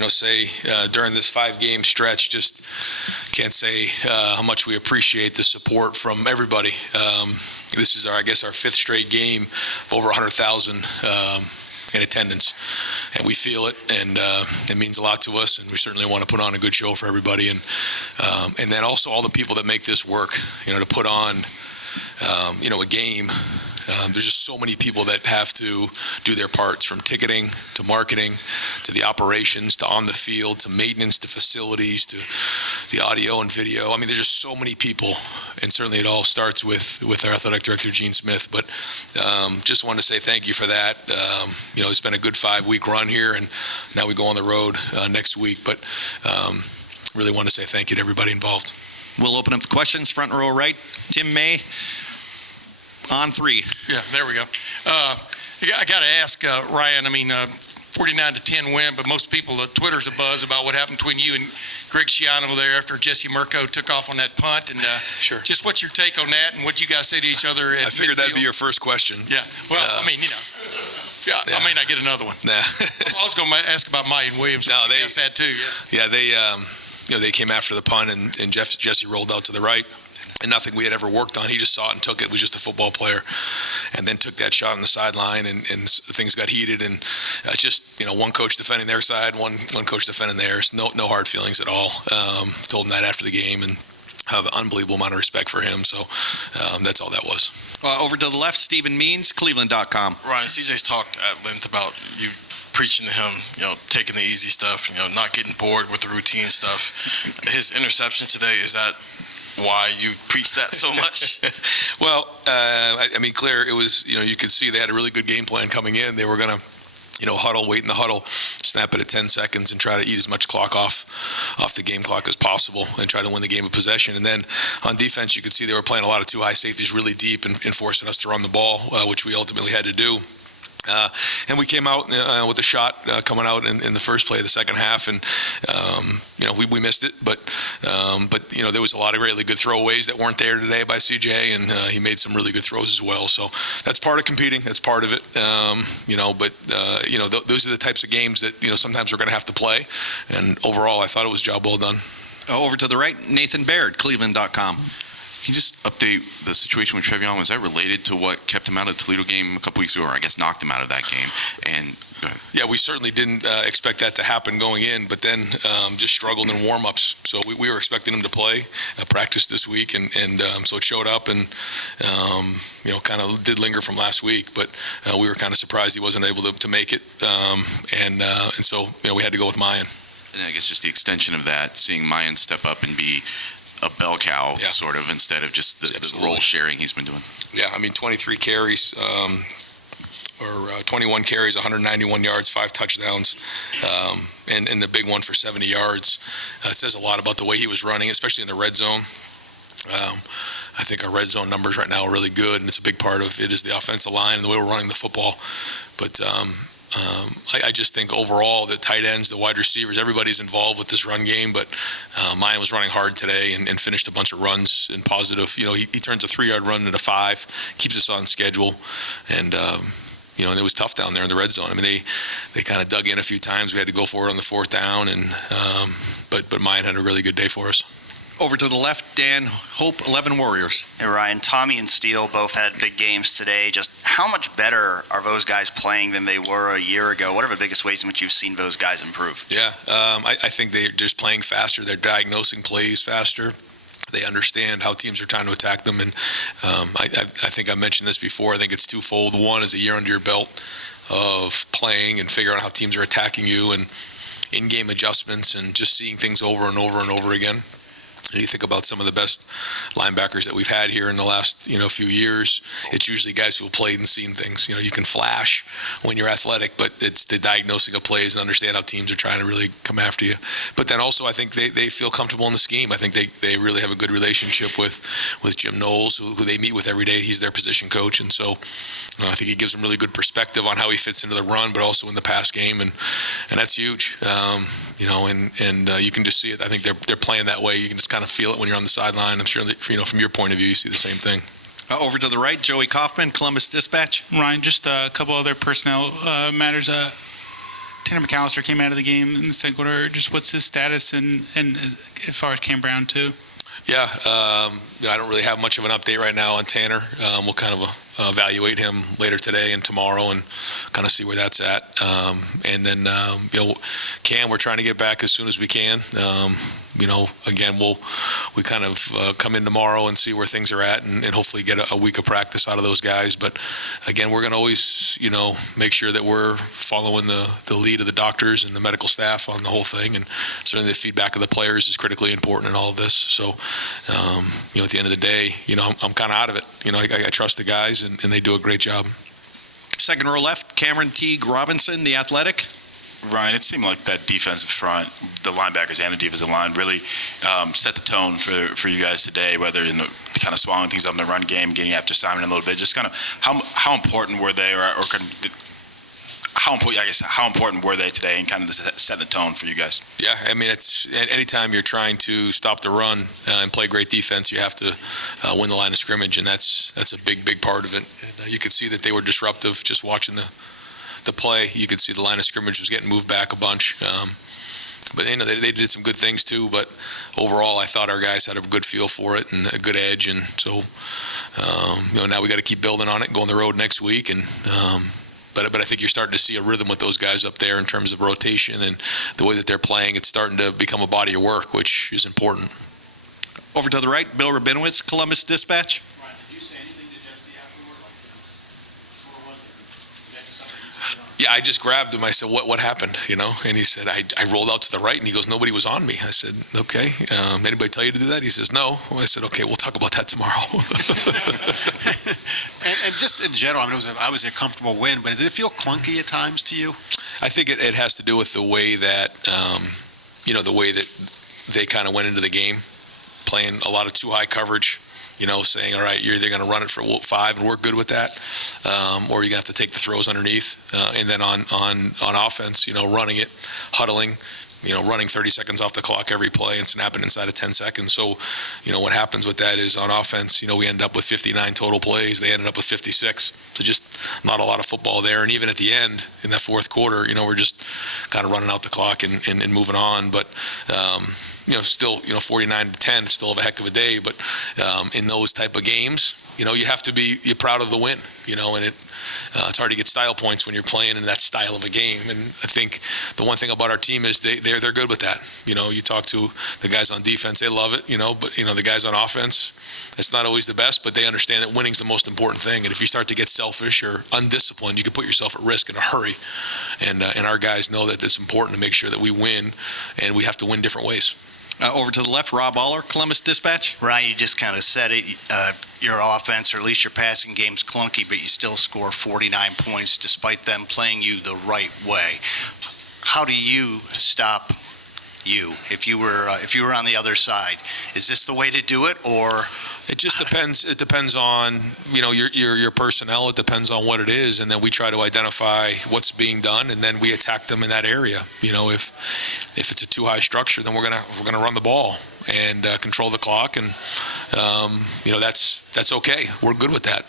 say during this 5-game stretch, just can't say how much we appreciate the support from everybody. This is our 5th straight game of over 100,000 in attendance, and we feel it, and it means a lot to us, and we certainly want to put on a good show for everybody, and then also all the people that make this work, to put on a game. There's just so many people that have to do their parts, from ticketing to marketing to the operations to on the field to maintenance to facilities to the audio and video. I mean, there's just so many people, and certainly it all starts with our athletic director, Gene Smith. But just wanted to say thank you for that. It's been a good 5-week run here, and now we go on the road next week. But really want to say thank you to everybody involved. We'll open up the questions. Front row right, Tim May. On 3. Yeah, there we go. I got to ask Ryan. 49-10 win, but most people, Twitter's abuzz about what happened between you and Greg Schiano there after Jesse Mirko took off on that punt. And Sure. Just what's your take on that, and what you guys say to each other? I figured that'd be your first question. Yeah. Well, yeah. I may not get another one. Nah. I was going to ask about Mayan Williams. No, they asked that too. Yeah, they came after the punt, and Jesse rolled out to the right. And nothing we had ever worked on. He just saw it and took it. Was just a football player, and then took that shot on the sideline, and things got heated. And one coach defending their side, one coach defending theirs. No hard feelings at all. Told him that after the game, and have an unbelievable amount of respect for him. So that's all that was. Over to the left, Stephen Means, Cleveland.com. Ryan, CJ's talked at length about you preaching to him, taking the easy stuff, not getting bored with the routine stuff. His interception today, is that why you preach that so much? Well, clear, it was, you could see they had a really good game plan coming in. They were going to, huddle, wait in the huddle, snap it at 10 seconds and try to eat as much clock off the game clock as possible and try to win the game of possession. And then on defense, you could see they were playing a lot of 2 high safeties really deep and forcing us to run the ball, which we ultimately had to do. And we came out with a shot coming out in the first play of the second half, and we missed it. But there was a lot of really good throwaways that weren't there today by CJ, and he made some really good throws as well. So that's part of competing. That's part of it. Those are the types of games that sometimes we're going to have to play. And overall, I thought it was a job well done. Over to the right, Nathan Baird, Cleveland.com. Can you just update the situation with Trevion? Was that related to what kept him out of the Toledo game a couple weeks ago, or I guess knocked him out of that game? And go ahead. Yeah, we certainly didn't expect that to happen going in, but then just struggled in warm-ups. So we were expecting him to play, practice this week, and so it showed up and kind of did linger from last week. But we were kind of surprised he wasn't able to make it, and so we had to go with Mayan. And I guess just the extension of that, seeing Mayan step up and be a bell cow, sort of, instead of just the role sharing he's been doing. Yeah, 23 carries, or 21 carries, 191 yards, 5 touchdowns, and the big one for 70 yards. It says a lot about the way he was running, especially in the red zone. I think our red zone numbers right now are really good, and it's a big part of it is the offensive line and the way we're running the football. But I just think overall the tight ends, the wide receivers, everybody's involved with this run game. But Mayan was running hard today and finished a bunch of runs in positive. He turns a 3-yard run into 5, keeps us on schedule, and and it was tough down there in the red zone. They kind of dug in a few times. We had to go for it on the 4th down, and but Mayan had a really good day for us. Over to the left, Dan Hope, 11 Warriors. Hey, Ryan, Tommy and Steele both had big games today. Just how much better are those guys playing than they were a year ago? What are the biggest ways in which you've seen those guys improve? Yeah, I think they're just playing faster. They're diagnosing plays faster. They understand how teams are trying to attack them. And I think I mentioned this before. I think it's twofold. One is a year under your belt of playing and figuring out how teams are attacking you and in-game adjustments and just seeing things over and over and over again. You think about some of the best linebackers that we've had here in the last, few years. It's usually guys who have played and seen things. You can flash when you're athletic, but it's the diagnosing of plays and understand how teams are trying to really come after you. But then also, I think they feel comfortable in the scheme. I think they really have a good relationship with Jim Knowles, who they meet with every day. He's their position coach, and so I think he gives them really good perspective on how he fits into the run, but also in the pass game, and that's huge. You can just see it. I think they're playing that way. You can just kind of feel it when you're on the sideline. I'm sure that, from your point of view, you see the same thing. Over to the right, Joey Kaufman, Columbus Dispatch. Ryan, just a couple other personnel matters. Tanner McAllister came out of the game in the second quarter. Just what's his status and as far as Cam Brown too? Yeah, I don't really have much of an update right now on Tanner. We'll kind of evaluate him later today and tomorrow and kind of see where that's at. And then, Cam, we're trying to get back as soon as we can. Again, we kind of come in tomorrow and see where things are at and hopefully get a week of practice out of those guys. But again, we're going to always, make sure that we're following the lead of the doctors and the medical staff on the whole thing. And certainly the feedback of the players is critically important in all of this. So, at the end of the day, I'm kind of out of it. I trust the guys and they do a great job. Second row left, Cameron Teague Robinson, the Athletic. Ryan, it seemed like that defensive front, the linebackers and the defensive line, really set the tone for you guys today, whether in the kind of swallowing things up in the run game, getting after Simon a little bit. Just kind of how important were they, how important were they today and kind of setting the tone for you guys? Yeah, I mean, it's anytime you're trying to stop the run and play great defense, you have to win the line of scrimmage, and that's a big part of it. And, you could see that they were disruptive just watching the play. You could see the line of scrimmage was getting moved back a bunch. But they did some good things too. But overall, I thought our guys had a good feel for it and a good edge. And so, now we got to keep building on it, go on the road next week. And but I think you're starting to see a rhythm with those guys up there in terms of rotation and the way that they're playing. It's starting to become a body of work, which is important. Over to the right, Bill Rabinowitz, Columbus Dispatch. Ryan, did you say anything to Jesse afterward? Or was it? Yeah, I just grabbed him. I said, what happened? And he said, I rolled out to the right, and he goes, nobody was on me. I said, okay. Anybody tell you to do that? He says, no. I said, okay, we'll talk about that tomorrow. And just in general, I mean, it was obviously a comfortable win, but did it feel clunky at times to you? I think it has to do with the way that, the way that they kind of went into the game, playing a lot of too high coverage. Saying, all right, you're either going to run it for 5, and we're good with that, or you're going to have to take the throws underneath. And then on offense, running it, huddling, running 30 seconds off the clock every play and snapping inside of 10 seconds. So, what happens with that is on offense, we end up with 59 total plays. They ended up with 56. So just not a lot of football there. And even at the end, in that fourth quarter, we're just kind of running out the clock and moving on. But, still, 49-10, still have a heck of a day. But in those type of games, you have to be proud of the win, and it's hard to get style points when you're playing in that style of a game. And I think the one thing about our team is they're good with that. You talk to the guys on defense, they love it, but the guys on offense, it's not always the best, but they understand that winning's the most important thing. And if you start to get selfish or undisciplined, you can put yourself at risk in a hurry. And our guys know that it's important to make sure that we win, and we have to win different ways. Over to the left, Rob Aller, Columbus Dispatch. Ryan, you just kind of said it. Your offense, or at least your passing game's clunky, but you still score 49 points despite them playing you the right way. How do you stop you if you were on the other side? Is this the way to do it, or? It just depends. It depends on your personnel. It depends on what it is, and then we try to identify what's being done, and then we attack them in that area. If it's a too high structure, then we're gonna run the ball and control the clock, and that's okay. We're good with that.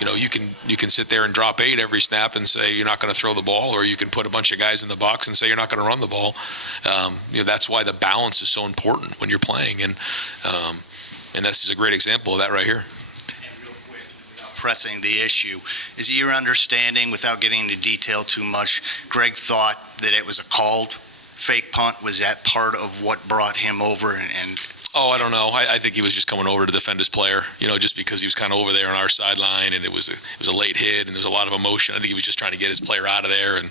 You can sit there and drop 8 every snap and say you're not going to throw the ball, or you can put a bunch of guys in the box and say you're not going to run the ball. That's why the balance is so important when you're playing, and this is a great example of that right here. And real quick, without pressing the issue, is it your understanding, without getting into detail too much, Greg thought that it was a called fake punt? Was that part of what brought him over? And Oh, I don't know. I think he was just coming over to defend his player, just because he was kind of over there on our sideline, and it was a late hit, and there was a lot of emotion. I think he was just trying to get his player out of there, and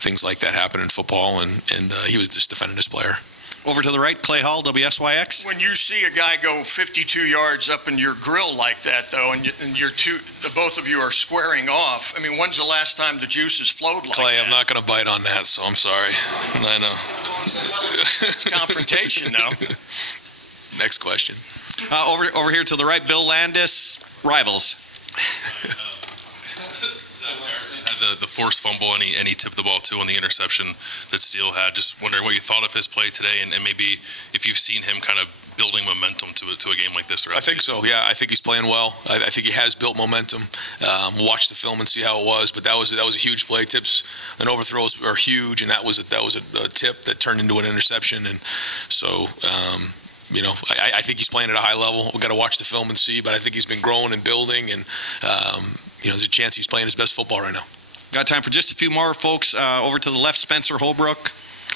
things like that happen in football, and he was just defending his player. Over to the right, Clay Hall, WSYX. When you see a guy go 52 yards up in your grill like that, though, and the both of you are squaring off, I mean, when's the last time the juice has flowed like Clay, that? I'm not going to bite on that, so I'm sorry. I know. It's confrontation, though. Next question. Over here to the right, Bill Landis, Rivals. Had the forced fumble, and he tipped the ball too on the interception that Steele had. Just wondering what you thought of his play today, and maybe if you've seen him kind of building momentum to a game like this? I think so. Yeah, I think he's playing well. I think he has built momentum. Watch the film and see how it was, but that was a huge play. Tips and overthrows are huge, and that was a tip that turned into an interception. And so, I think he's playing at a high level. We've got to watch the film and see, but I think he's been growing and building, and there's a chance he's playing his best football right now. Got time for just a few more, folks. Over to the left, Spencer Holbrook,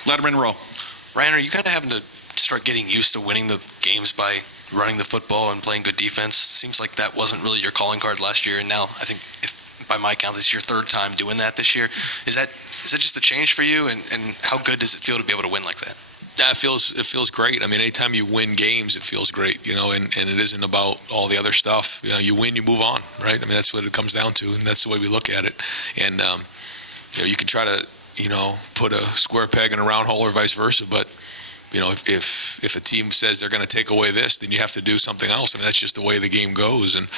Letterman Row. Ryan, are you kind of having to start getting used to winning the games by running the football and playing good defense? Seems like that wasn't really your calling card last year, and now I think, by my count, this is your third time doing that this year. Is that just a change for you, and how good does it feel to be able to win like that? Yeah, it feels great. I mean, anytime you win games, it feels great, and it isn't about all the other stuff. You win, you move on, right? I mean, that's what it comes down to, and that's the way we look at it. And you can try to put a square peg in a round hole or vice versa, but if a team says they're going to take away this, then you have to do something else. I mean, that's just the way the game goes. And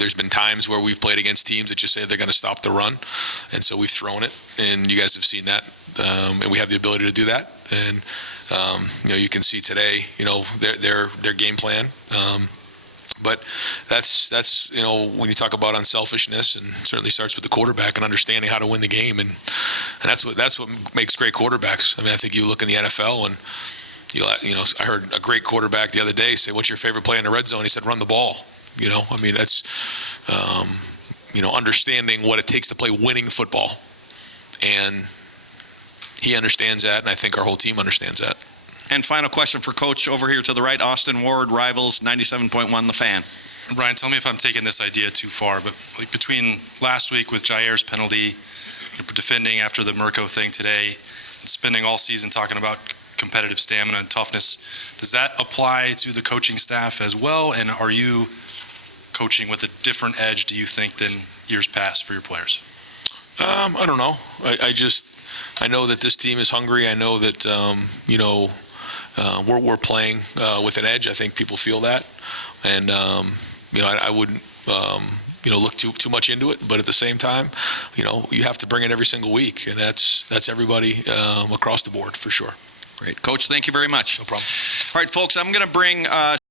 there's been times where we've played against teams that just say they're going to stop the run, and so we've thrown it, and you guys have seen that, and we have the ability to do that. And you can see today, their game plan. But that's when you talk about unselfishness, and certainly starts with the quarterback and understanding how to win the game, and that's what makes great quarterbacks. I mean, I think you look in the NFL, and I heard a great quarterback the other day say, "What's your favorite play in the red zone?" He said, "Run the ball." I mean, that's understanding what it takes to play winning football, and he understands that, and I think our whole team understands that. And final question for Coach over here to the right, Austin Ward, Rivals 97.1 The Fan. Brian, tell me if I'm taking this idea too far, but between last week with Jair's penalty, defending after the Mirko thing today, and spending all season talking about competitive stamina and toughness, does that apply to the coaching staff as well? And are you coaching with a different edge, do you think, than years past for your players? I don't know. I know that this team is hungry. I know that, we're playing with an edge. I think people feel that. And, I wouldn't, look too much into it. But at the same time, you have to bring it every single week. And that's everybody across the board for sure. Great. Coach, thank you very much. No problem. All right, folks, I'm going to bring